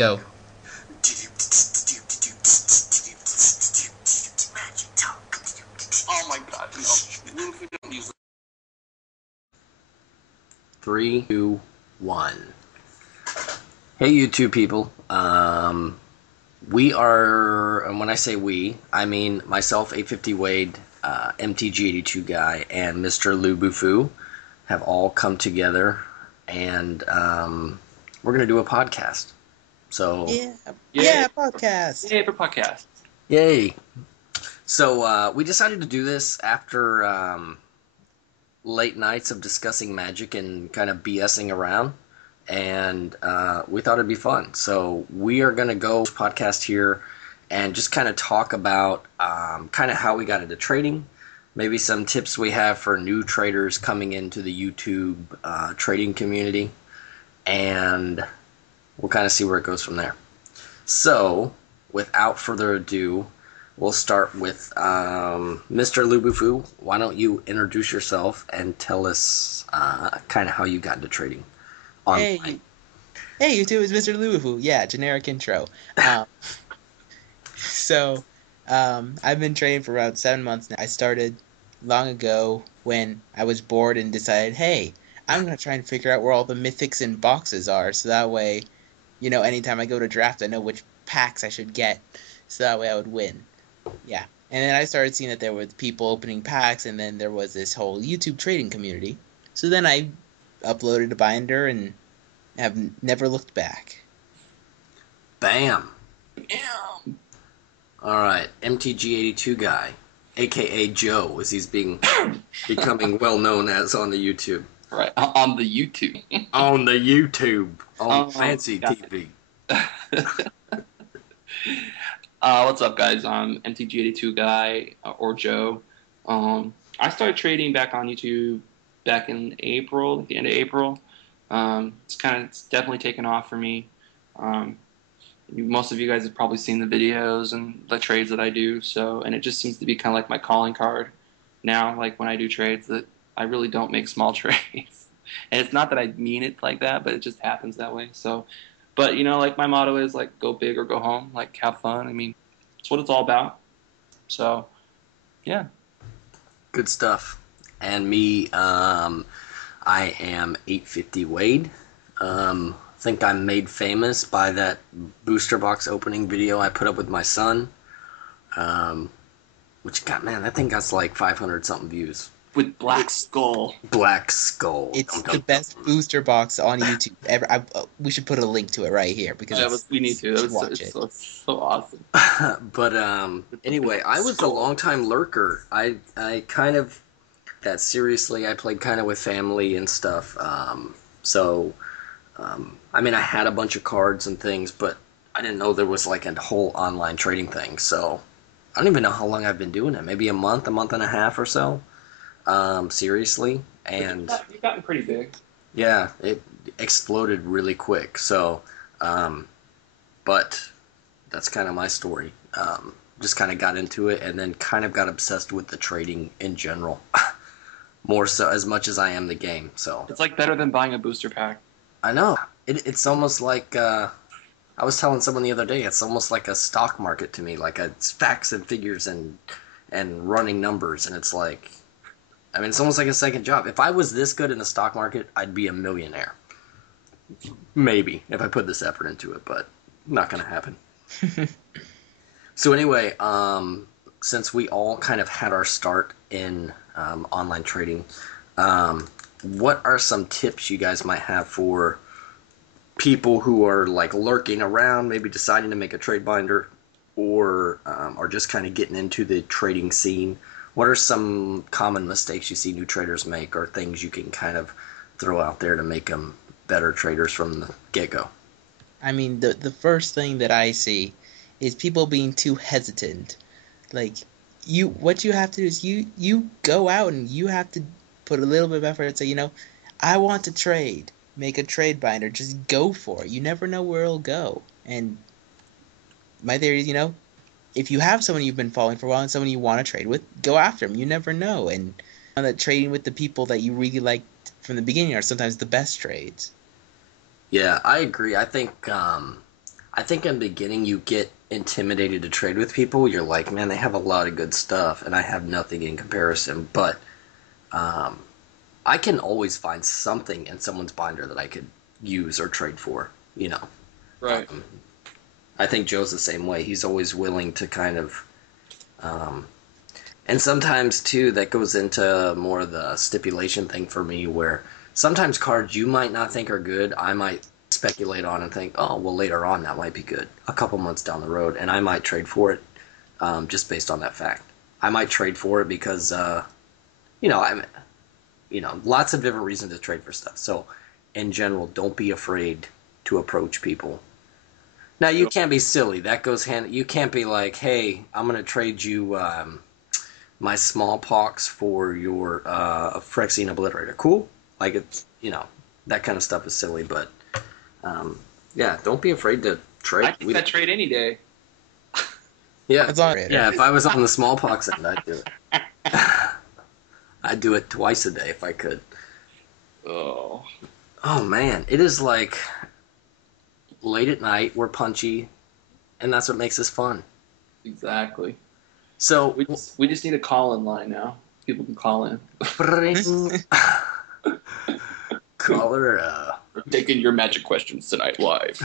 Go. Oh my god, no. We don't use 3, 2, 1. Hey YouTube people. We are, and when I say we, I mean myself, 850 Wade, MTG82Guy, and MrLuBuFu have all come together, and we're going to do a podcast. So Yeah, podcast. Yay for podcasts. Yay! So we decided to do this after late nights of discussing Magic and kind of BSing around, and we thought it'd be fun. So we are going to go podcast here and just kind of talk about kind of how we got into trading, maybe some tips we have for new traders coming into the YouTube trading community, and we'll kind of see where it goes from there. So without further ado, we'll start with MrLuBuFu. Why don't you introduce yourself and tell us kind of how you got into trading online? Hey, YouTube, it's MrLuBuFu. Yeah, generic intro. I've been trading for about 7 months now. I started long ago when I was bored and decided, hey, I'm going to try and figure out where all the mythics and boxes are, so that way, anytime I go to draft, I know which packs I should get, so that way I would win. Yeah. And then I started seeing that there were people opening packs, and then there was this whole YouTube trading community. So then I uploaded a binder and have never looked back. Bam! Damn. Alright, MTG82Guy, aka Joe, as he's becoming well known as on the YouTube. Right, on the YouTube. On the YouTube, on fancy got TV. What's up, guys? I'm MTG82Guy, or Joe. I started trading back on YouTube back in April, the end of April. It's definitely taken off for me. Most of you guys have probably seen the videos and the trades that I do, and it just seems to be kind of like my calling card now, like when I do trades, that I really don't make small trades. And it's not that I mean it like that, but it just happens that way. So, but like my motto is like go big or go home, like have fun. I mean, it's what it's all about. So, yeah. Good stuff. And me, I am 850 Wade. Think I'm made famous by that booster box opening video I put up with my son. Which got, man, that thing got like 500 something views. With Black Skull. Black Skull. It's the best booster box on YouTube ever. We should put a link to it right here because we need to. It's so awesome. But anyway, I was a long-time lurker. I kind of that seriously. I played kind of with family and stuff. I mean, I had a bunch of cards and things, but I didn't know there was like a whole online trading thing. So I don't even know how long I've been doing it. Maybe a month and a half or so. Seriously, and you've gotten pretty big. Yeah, it exploded really quick. So, but that's kind of my story. Just kind of got into it, and then kind of got obsessed with the trading in general, more so as much as I am the game. So it's like better than buying a booster pack. I know it's almost like I was telling someone the other day. It's almost like a stock market to me, like it's facts and figures and running numbers, and it's like. I mean, it's almost like a second job. If I was this good in the stock market, I'd be a millionaire. Maybe, if I put this effort into it, but not going to happen. So anyway, since we all kind of had our start in online trading, what are some tips you guys might have for people who are like lurking around, maybe deciding to make a trade binder, or are just kind of getting into the trading scene? What are some common mistakes you see new traders make, or things you can kind of throw out there to make them better traders from the get-go? I mean, the first thing that I see is people being too hesitant. Like, what you have to do is you go out and you have to put a little bit of effort and say, I want to trade. Make a trade binder. Just go for it. You never know where it'll go. And my theory is, if you have someone you've been following for a while and someone you want to trade with, go after them. You never know. And that trading with the people that you really like from the beginning are sometimes the best trades. Yeah, I agree. I think I think in the beginning you get intimidated to trade with people. You're like, man, they have a lot of good stuff, and I have nothing in comparison. But um, I can always find something in someone's binder that I could use or trade for. You know, Right. I think Joe's the same way. He's always willing to kind of, um, and sometimes too that goes into more of the stipulation thing for me, where sometimes cards you might not think are good, I might speculate on and think, oh, well, later on that might be good, a couple months down the road, and I might trade for it just based on that fact. I might trade for it because, I'm, lots of different reasons to trade for stuff. So, in general, don't be afraid to approach people. Now, you can't be silly. That goes hand. You can't be like, hey, I'm going to trade you my smallpox for your Phyrexian Obliterator. Cool? Like, it's, that kind of stuff is silly, but yeah, don't be afraid to trade. I think I'd trade any day. Yeah, As long yeah. If I was on the smallpox end, I'd do it. I'd do it twice a day if I could. Oh. Oh man, it is like late at night. We're punchy, and that's what makes us fun. Exactly. So We just need a call-in line now. People can call in. Caller. We're taking your magic questions tonight live.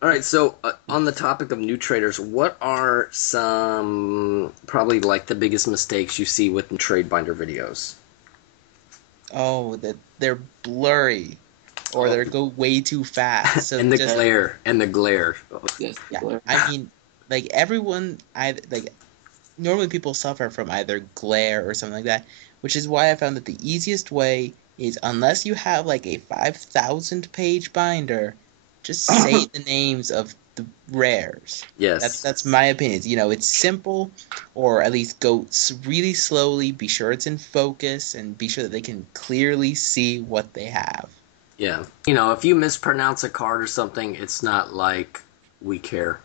All right, so on the topic of new traders, what are some probably like the biggest mistakes you see with trade binder videos? Oh, that they're blurry, or they go way too fast. So And the just glare, and the glare. Yes. yeah, I mean, like everyone, normally people suffer from either glare or something like that, which is why I found that the easiest way is, unless you have like a 5,000 page binder, just say the names of the rares. Yes. That's my opinion. It's simple, or at least go really slowly. Be sure it's in focus, and be sure that they can clearly see what they have. Yeah. If you mispronounce a card or something, it's not like we care.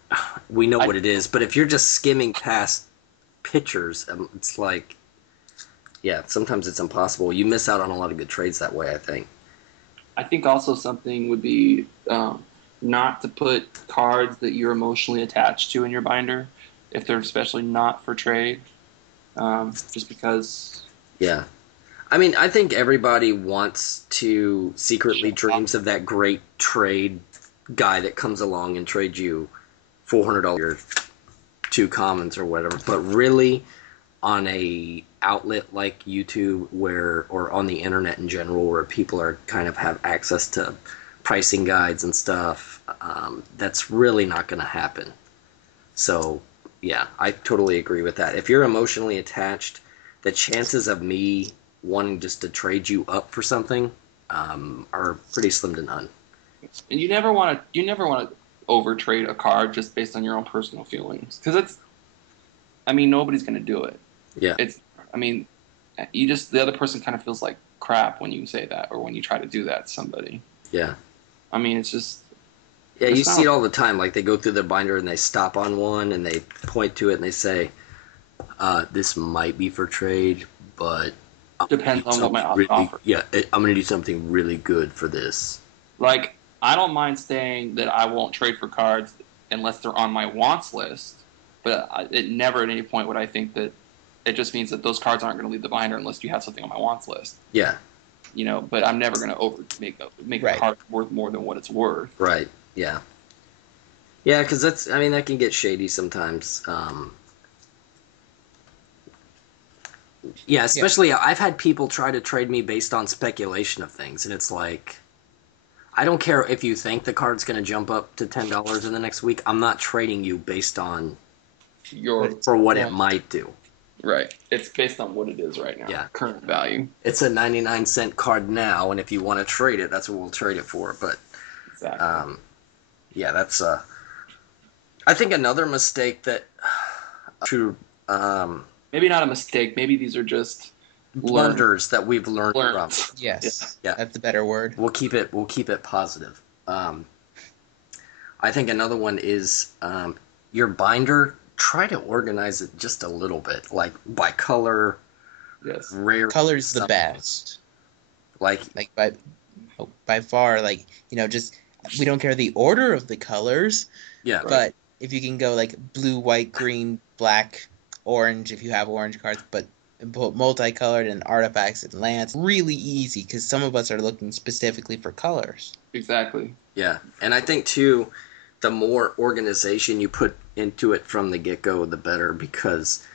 We know what it is. But if you're just skimming past pictures, it's like, yeah, sometimes it's impossible. You miss out on a lot of good trades that way, I think. I think also something would be not to put cards that you're emotionally attached to in your binder, if they're especially not for trade, just because. Yeah. I mean, I think everybody wants to secretly dreams of that great trade guy that comes along and trades you $400 two commons or whatever. But really, on a outlet like YouTube, or on the internet in general, where people are kind of have access to pricing guides and stuff, that's really not going to happen. So, yeah, I totally agree with that. If you're emotionally attached, the chances of me wanting just to trade you up for something are pretty slim to none. And you never want to over trade a card just based on your own personal feelings, because nobody's going to do it. Yeah. The other person kind of feels like crap when you say that, or when you try to do that to somebody. Yeah. It's just. Yeah, you see it all the time. Like, they go through their binder and they stop on one and they point to it and they say, this might be for trade, but Depends on what my offer. Yeah, I'm going to do something really good for this. Like, I don't mind saying that I won't trade for cards unless they're on my wants list, but it never at any point would I think that it just means that those cards aren't going to leave the binder unless you have something on my wants list. Yeah. But I'm never going to make a card worth more than what it's worth. Right. Yeah. Yeah, because that can get shady sometimes. Yeah, especially I've had people try to trade me based on speculation of things, and it's like, I don't care if you think the card's going to jump up to $10 in the next week. I'm not trading you based on for what it might do. Right. It's based on what it is right now. Yeah. Current value. It's a 99-cent card now, and if you want to trade it, that's what we'll trade it for. But exactly. Yeah, that's I think another mistake that maybe not a mistake. Maybe these are just blunders that we've learned from. Yes. Yeah. That's the better word. We'll keep it positive. I think another one is your binder. Try to organize it just a little bit, like by color. Yes. Rare color's the best. Like by by far, like, just we don't care the order of the colors, Yeah. Right. but if you can go like blue, white, green, black, orange, if you have orange cards, but multicolored and artifacts and lands, really easy because some of us are looking specifically for colors. Exactly. Yeah. And I think too, the more organization you put into it from the get-go, the better, because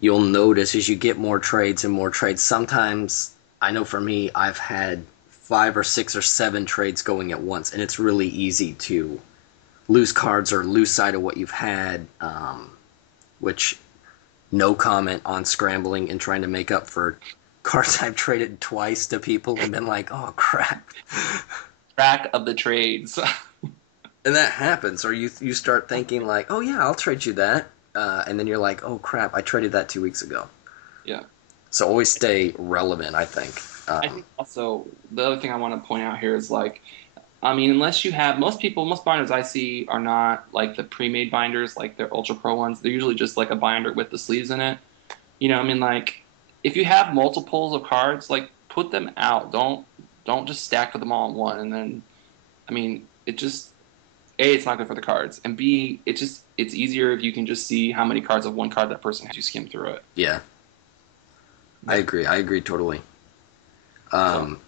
you'll notice as you get more trades and more trades, sometimes, I know for me, I've had 5 or 6 or 7 trades going at once, and it's really easy to lose cards or lose sight of what you've had, which no comment on scrambling and trying to make up for cards I've traded twice to people and been like, oh crap. Track of the trades. And that happens, or you start thinking like, oh yeah, I'll trade you that, and then you're like, oh crap, I traded that 2 weeks ago. Yeah. So always stay relevant, I think. I think also the other thing I want to point out here is like, I mean, unless you have most binders I see are not like the pre-made binders, like they're Ultra Pro ones. They're usually just like a binder with the sleeves in it. I mean, like if you have multiples of cards, like put them out. Don't just stack them all in one. And then, I mean, it just A, it's not good for the cards, and B, it's easier if you can just see how many cards of one card that person has. You skim through it. Yeah. I agree totally. And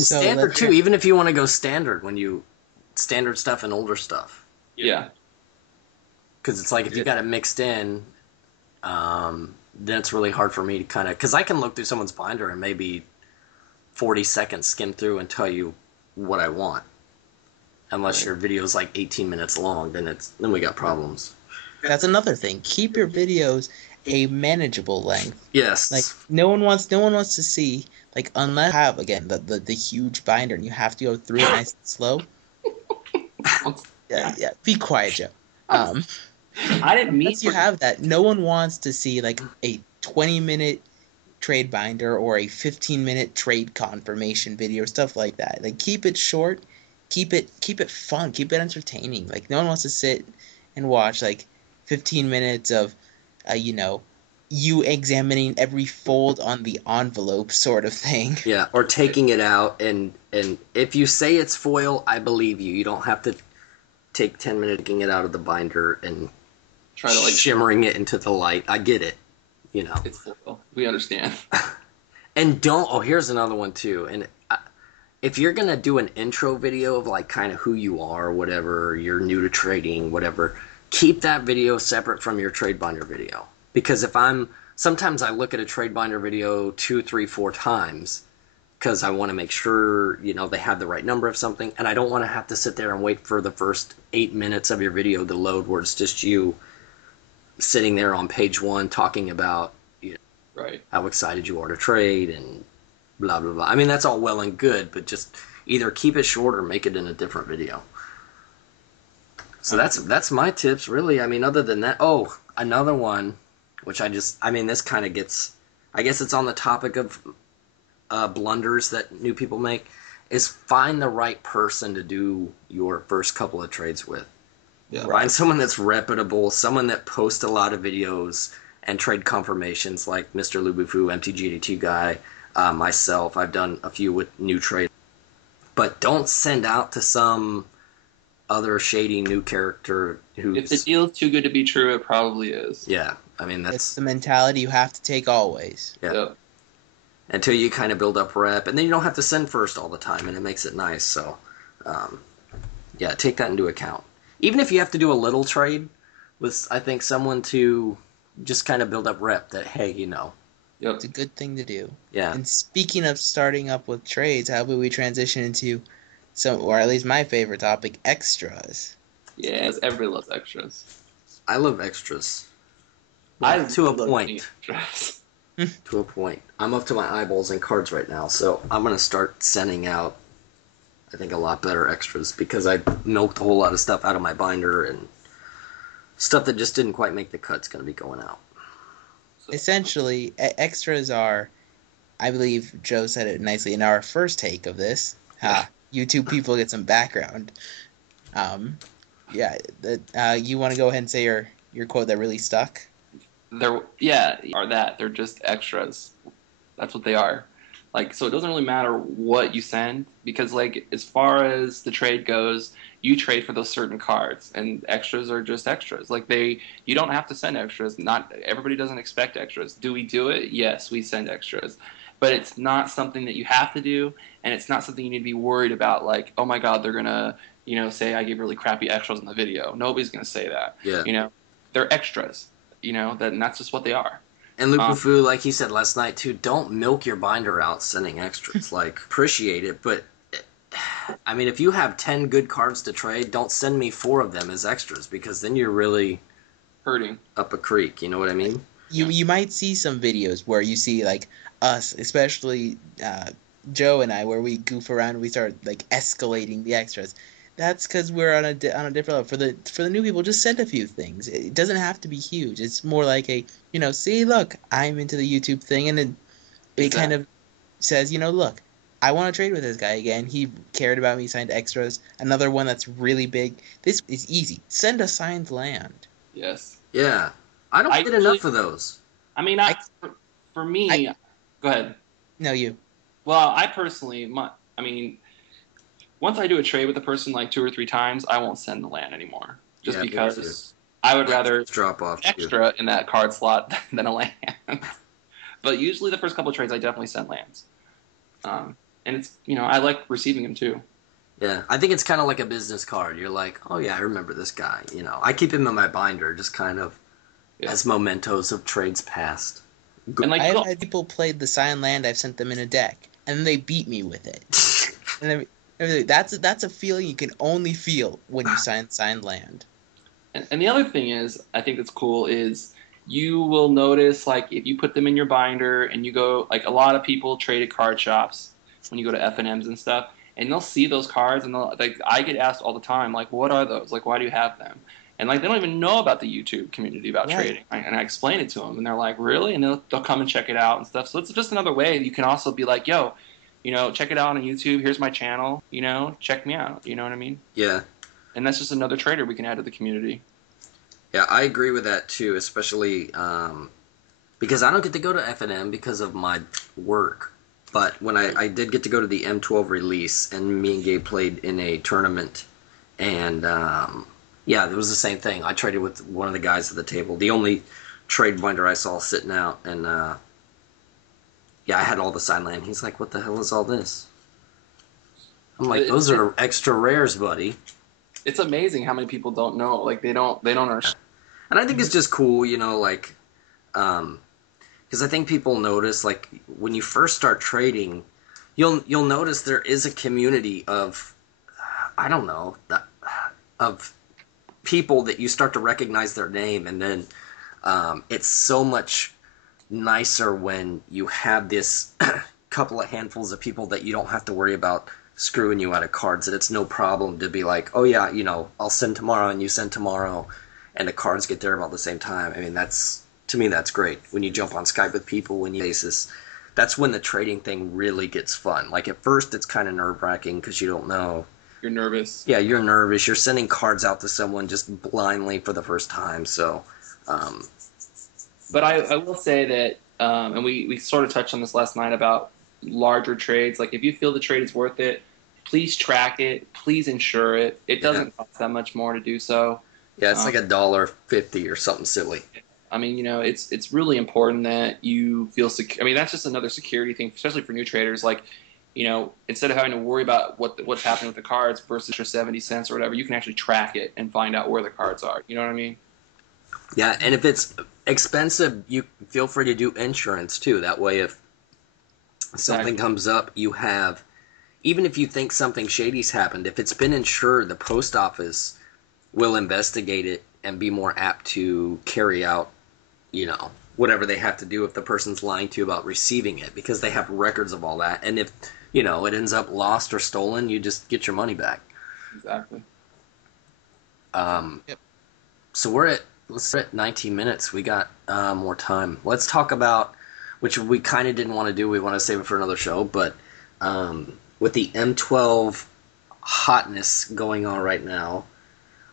So standard too, even if you want to go standard, standard stuff and older stuff. Yeah. Because it's like if you got it mixed in, then it's really hard for me to kind of, because I can look through someone's binder and maybe 40 seconds skim through and tell you what I want. Unless your video is like 18 minutes long, then we got problems. That's another thing. Keep your videos a manageable length. Yes. Like no one wants to see, like, unless you have again the huge binder and you have to go through it nice and slow. Yeah. Be quiet, Joe. I didn't mean Unless you have that, no one wants to see like a 20-minute trade binder or a 15-minute trade confirmation video or stuff like that. Like keep it short, keep it fun, keep it entertaining. Like no one wants to sit and watch like 15 minutes of you examining every fold on the envelope sort of thing. Yeah, or taking it out and if you say it's foil, I believe you. You don't have to take 10 minutes taking it out of the binder and try to like shimmering it into the light. I get it. It's foil. We understand. And here's another one too. And if you're going to do an intro video of like kind of who you are, whatever, you're new to trading, whatever, keep that video separate from your trade binder video. Because sometimes I look at a trade binder video 2, 3, 4 times because I want to make sure, they have the right number of something. And I don't want to have to sit there and wait for the first 8 minutes of your video to load where it's just you sitting there on page 1 talking about right, how excited you are to trade and blah, blah, blah. I mean, that's all well and good, but just either keep it short or make it in a different video. So that's my tips, really. I mean, other than that, another one, which this kind of gets, I guess it's on the topic of blunders that new people make, is find the right person to do your first couple of trades with. Yeah. Find someone that's reputable, someone that posts a lot of videos and trade confirmations like MrLuBuFu, MTG82Guy, myself. I've done a few with new trade. But don't send out to some other shady new character who's... If the deal's too good to be true, it probably is. Yeah, I mean, that's... It's the mentality you have to take always. Yeah. Yep. Until you kind of build up rep, and then you don't have to send first all the time, and it makes it nice, so... take that into account. Even if you have to do a little trade with, I think, someone to just kind of build up rep that, hey, Yep. It's a good thing to do. Yeah. And speaking of starting up with trades, how about we transition into or at least my favorite topic, extras. Yes, everybody loves extras. I love extras. I to a love point. extras. To a point. I'm up to my eyeballs in cards right now, so I'm going to start sending out, I think, a lot better extras because I milked a whole lot of stuff out of my binder, and stuff that just didn't quite make the cut's going to be going out. Essentially, extras are, I believe Joe said it nicely in our first take of this. YouTube people get some background. You want to go ahead and say your quote that really stuck? They're just extras. That's what they are. Like, so it doesn't really matter what you send because, like, as far as the trade goes, you trade for those certain cards, and extras are just extras. Like, you don't have to send extras. Not everybody doesn't expect extras. Do we do it? Yes, we send extras, but it's not something that you have to do, and it's not something you need to be worried about. Like, oh my God, they're gonna, say I gave really crappy extras in the video. Nobody's gonna say that. Yeah. They're extras. And that's just what they are. And LuBuFu, like he said last night too, don't milk your binder out sending extras. Like, appreciate it, but I mean, if you have 10 good cards to trade, don't send me 4 of them as extras, because then you're really hurting up a creek. You know what I mean? You might see some videos where you see like us, especially Joe and I, where we goof around and we start like escalating the extras. That's because we're on a different level. For the new people, just send a few things. It doesn't have to be huge. It's more like see, look, I'm into the YouTube thing, and then it kind of says, look, I want to trade with this guy again. He cared about me, signed extras. Another one that's really big. This is easy. Send a signed land. Yes. Yeah. I don't get enough of those. I mean, for me, go ahead. No, you. Well, I personally, once I do a trade with a person like 2 or 3 times, I won't send the land anymore. Just because I would rather drop off extra in that card slot than a land. But usually the first couple of trades, I definitely send lands. And it's, I like receiving them too. Yeah, I think it's kind of like a business card. You're like, oh yeah, I remember this guy. I keep him in my binder just kind of as mementos of trades past. And I've had people played the signed land I've sent them in a deck, and then they beat me with it. And that's a feeling you can only feel when you signed land. And the other thing is, I think that's cool is you will notice, like, if you put them in your binder and you go, like, a lot of people trade at card shops when you go to F&Ms and stuff, and they'll see those cards, and I get asked all the time, like, what are those? Like, why do you have them? And, like, they don't even know about the YouTube community about trading. And I explain it to them, and they're like, really? And they'll come and check it out and stuff. So it's just another way you can also be like, yo, check it out on YouTube. Here's my channel. Check me out. You know what I mean? Yeah. And that's just another trader we can add to the community. Yeah, I agree with that too, especially because I don't get to go to F&M because of my work. But when I did get to go to the M12 release, and me and Gabe played in a tournament, and yeah, it was the same thing. I traded with one of the guys at the table. The only trade binder I saw sitting out, and yeah, I had all the signed land. He's like, what the hell is all this? I'm like, those are extra rares, buddy. It's amazing how many people don't know. Like, they don't understand. And I think it's just cool, like, because I think people notice, like, when you first start trading, you'll notice there is a community of, I don't know, of people that you start to recognize their name, and then it's so much nicer when you have this couple of handfuls of people that you don't have to worry about screwing you out of cards, and it's no problem to be like, oh yeah, I'll send tomorrow and you send tomorrow, and the cards get there about the same time. I mean, to me that's great. When you jump on Skype with people, that's when the trading thing really gets fun. Like, at first it's kind of nerve-wracking because you don't know. You're nervous. Yeah, you're nervous. You're sending cards out to someone just blindly for the first time, so but I will say that, and we sort of touched on this last night about larger trades. Like, if you feel the trade is worth it, please track it. Please insure it. It doesn't cost that much more to do so. Yeah, it's like $1.50 or something silly. I mean, it's really important that you feel secure. I mean, that's just another security thing, especially for new traders. Like, instead of having to worry about what's happening with the cards versus your 70 cents or whatever, you can actually track it and find out where the cards are. You know what I mean? Yeah, and if it's expensive, you feel free to do insurance too. That way, if something comes up, you have, even if you think something shady's happened, if it's been insured, the post office will investigate it and be more apt to carry out, whatever they have to do if the person's lying to you about receiving it, because they have records of all that. And if, it ends up lost or stolen, you just get your money back. Exactly. Yep. So we're at 19 minutes. We got more time. Let's talk about, which we kind of didn't want to do. We want to save it for another show. But with the M12 hotness going on right now,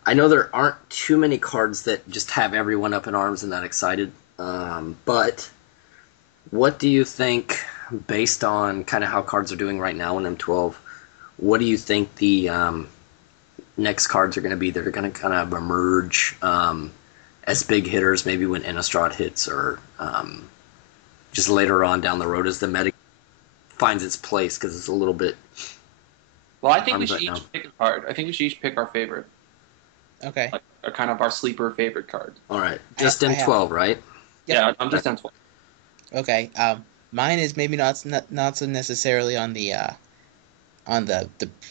I know there aren't too many cards that just have everyone up in arms and that excited. But what do you think based on kind of how cards are doing right now in M12, what do you think the next cards are going to be that are going to kind of emerge as big hitters, maybe when Innistrad hits, or just later on down the road as the meta finds its place, because it's a little bit Well, I think we armed should right now. each pick a card. I think we should each pick our favorite, Okay. like a kind of our sleeper favorite card. All right, just I have. M12, right? Yep. Yeah, I'm just M12. Okay. Mine is maybe not so necessarily on the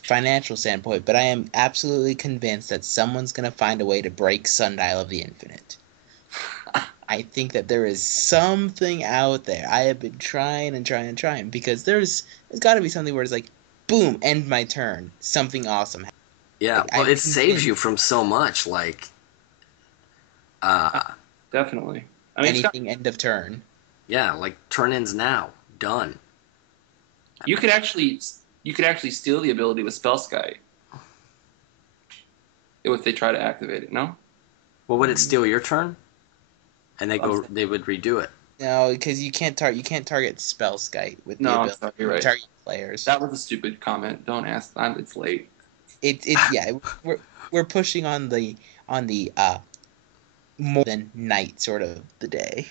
financial standpoint, but I am absolutely convinced that someone's gonna find a way to break Sundial of the Infinite. I think that there is something out there. I have been trying and trying and trying because there's got to be something where it's like, boom, end my turn. Something awesome. Yeah, well, I'm it saves you convinced from so much, like, uh, Definitely. I mean, anything end of turn. yeah, like turn ins now, done. you could actually steal the ability with Spell Sky if they try to activate it. No. Well, would it steal your turn? And I'm they would redo it. No, because you can't target Spellskite with the No, I'm ability. sorry. You're You right. target players. That was a stupid comment. Don't ask. It's late. Yeah, we're pushing on the more than night sort of the day.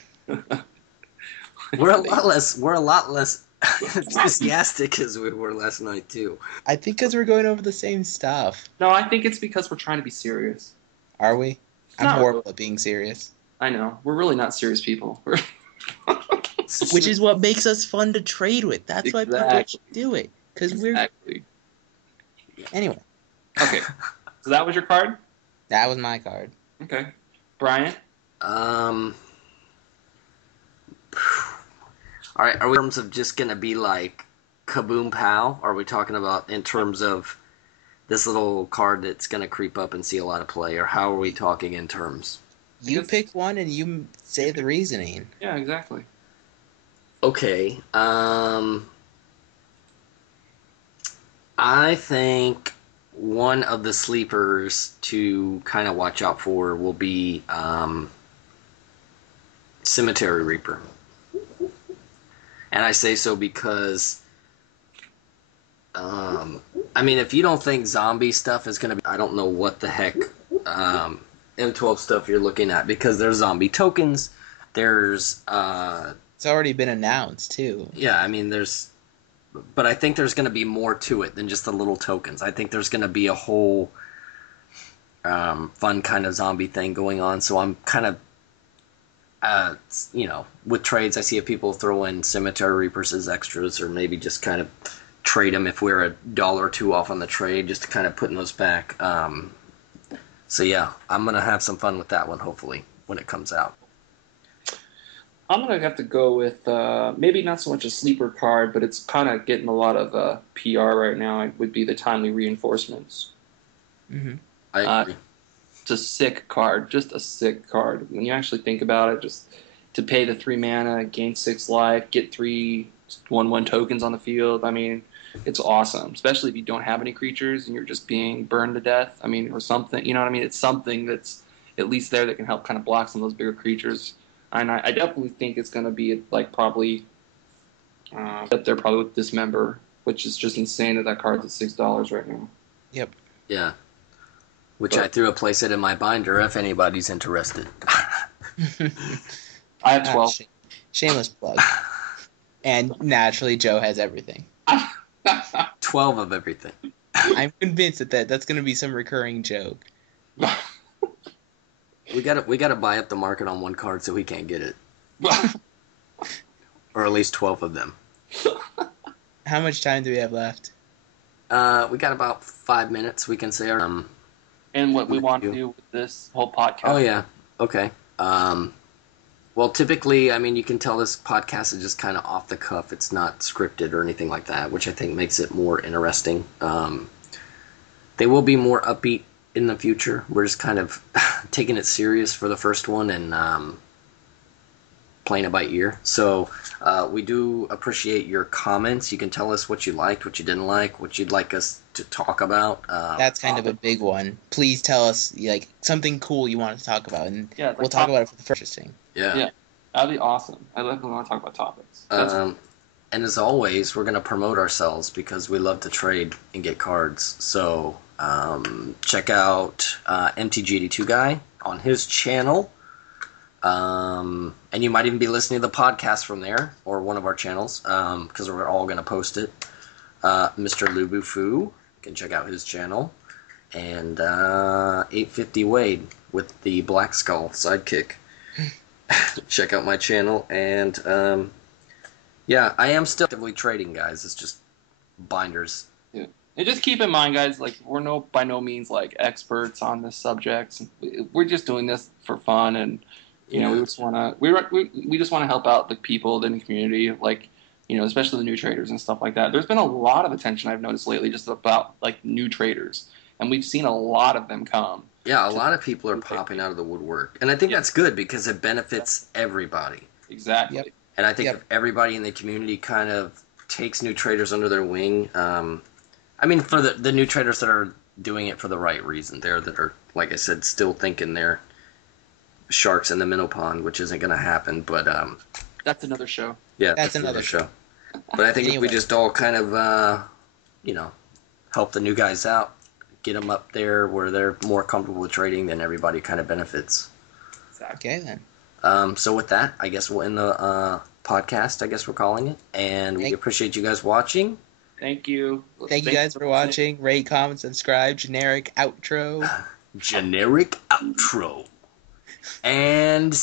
We're a lot less enthusiastic as we were last night too. I think because we're going over the same stuff. No, I think it's because we're trying to be serious. Are we? I'm Not horrible really. at being serious. I know. We're really not serious people. Which is what makes us fun to trade with. That's why people Exactly. do it. Because Exactly. Anyway, Okay. So that was your card? that was my card. Okay. Bryant? All right. Are we in terms of just gonna be like kaboom pow? Or are we talking about in terms of this little card that's gonna creep up and see a lot of play? Or how are we talking in terms? You pick one and you say the reasoning. Yeah, exactly. Okay. I think one of the sleepers to kind of watch out for will be Cemetery Reaper. And I say so because, I mean, if you don't think zombie stuff is going to be, I don't know what the heck M12 stuff you're looking at, because there's zombie tokens, there's, It's already been announced, too. yeah, I mean, but I think there's going to be more to it than just the little tokens. I think there's going to be a whole fun kind of zombie thing going on. So I'm kind of, with trades, I see if people throw in Cemetery Reapers as extras, or maybe just kind of trade them if we're $1 or $2 off on the trade, just to kind of putting those back. So yeah, I'm going to have some fun with that one, hopefully, when it comes out. I'm going to have to go with maybe not so much a sleeper card, but it's kind of getting a lot of PR right now. It would be the Timely Reinforcements. Mm-hmm. I agree. It's a sick card. Just a sick card. When you actually think about it, just to pay the 3 mana, gain 6 life, get 3 1/1 tokens on the field. I mean, it's awesome. Especially if you don't have any creatures and you're just being burned to death. I mean, or something. You know what I mean? It's something that's at least there that can help kind of block some of those bigger creatures. And I definitely think it's going to be like probably up there probably with Dismember, which is just insane that card's at $6 right now. Yep. Yeah. Which I threw a playset in my binder if anybody's interested. I have 12. Shameless plug. And naturally, Joe has everything. 12 of everything. I'm convinced that's going to be some recurring joke. We gotta buy up the market on one card so he can't get it. Or at least 12 of them. How much time do we have left? We got about 5 minutes. We can say our And what we want to do with this whole podcast. Oh yeah. Okay. Well, typically, I mean, you can tell this podcast is just kind of off the cuff. It's not scripted or anything like that, which I think makes it more interesting. They will be more upbeat in the future. We're just kind of taking it serious for the first one and playing it by ear. So we do appreciate your comments. You can tell us what you liked, what you didn't like, what you'd like us to talk about. That's kind of a big one. Please tell us like something cool you want to talk about, and Yeah, like we'll talk about it for the first thing. Yeah. Yeah. That'd be awesome. I definitely want to talk about topics. And as always, we're going to promote ourselves because we love to trade and get cards. So check out MTG82Guy on his channel. And you might even be listening to the podcast from there or one of our channels because we're all going to post it. MrLuBuFu, you can check out his channel. And 850 Wade with the Black Skull sidekick. Check out my channel. And yeah, I am still actively trading, guys. It's just binders. Yeah. And just keep in mind, guys, like we're by no means like experts on this subject. We're just doing this for fun, and you know, we just want to we just want to help out the people in the community, like you know, especially the new traders and stuff like that. There's been a lot of attention I've noticed lately just about like new traders, and we've seen a lot of them come. Yeah, a lot of people are popping out of the woodwork, and I think that's good because it benefits everybody. Exactly. Yep. And I think if everybody in the community kind of takes new traders under their wing, I mean, for the new traders that are doing it for the right reason, that are, like I said, still thinking they're sharks in the minnow pond, which isn't going to happen. But that's another show. Yeah, that's another show. But I think if we just all kind of, you know, help the new guys out, get them up there where they're more comfortable with trading, then everybody kind of benefits. Okay, then. So with that, I guess we'll end the podcast, I guess we're calling it. And we appreciate you guys watching. Thank you. Thank you guys for watching. Rate, comment, subscribe. Generic outro. Generic outro. And...